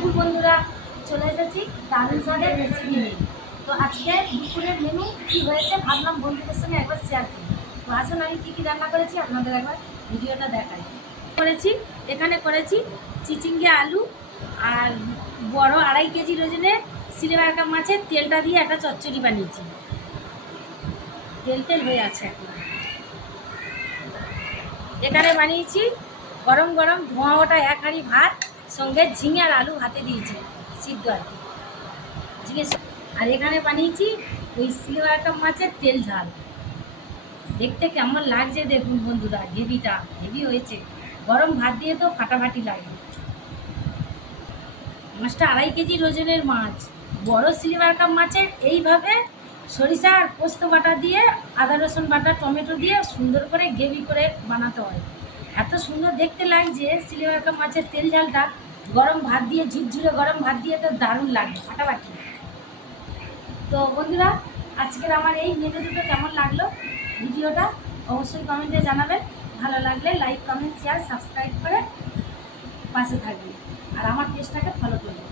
দুপুর বন্ধুরা চলে এসেছি দারুণ স্বাদের রেসিপি নিয়ে। তো আজকে দুপুরের মেনু কী হয়েছে ভাবলাম বন্ধুদের সঙ্গে একবার শেয়ার করি। তো আসুন আমি কী কী রান্না করেছি আপনাদের একবার ভিডিওটা দেখাই। এখানে করেছি চিচিঙ্গে আলু আর বড় 2.5 কেজি ওজনের সিলভার কাপ মাছের তেলটা দিয়ে একটা চচ্চড়ি বানিয়েছি। তেল হয়ে আছে এখন। এখানে বানিয়েছি গরম গরম ধোঁয়া ওটা 1 হাঁড়ি ভাত, সঙ্গে ঝিঙে আর আলু হাতে দিয়েছি সিদ্ধ আর কি ঝিঙে। আর এখানে বানিয়েছি ওই সিলভার কাপ মাছের তেল ঝাল। দেখতে কেমন লাগছে দেখুন বন্ধুরা, হেভিটা হেভি হয়েছে। গরম ভাত দিয়ে তো ফাটাফাটি লাগে। মাছটা 2.5 কেজি ওজনের মাছ। বড় সিলভার কাপ মাছের এইভাবে সরিষা আর পোস্ত বাটা দিয়ে, আদা রসুন বাটা, টমেটো দিয়ে সুন্দর করে গ্রেভি করে বানাতে হয়। এত সুন্দর দেখতে লাগছে সিলভার কাপ মাছের তেল ঝালটা। গরম ভাত দিয়ে, ঝুরঝুরে গরম ভাত দিয়ে তো দারুণ লাগে ফাটাফাটি। তো বন্ধুরা আজকের আমার এই মেনু দুটো কেমন লাগলো ভিডিওটা অবশ্যই কমেন্টে জানাবেন। ভালো লাগলে লাইক, কমেন্ট, শেয়ার, সাবস্ক্রাইব করে পাশে থাকবেন আর আমার পেজটাকে ফলো করবেন।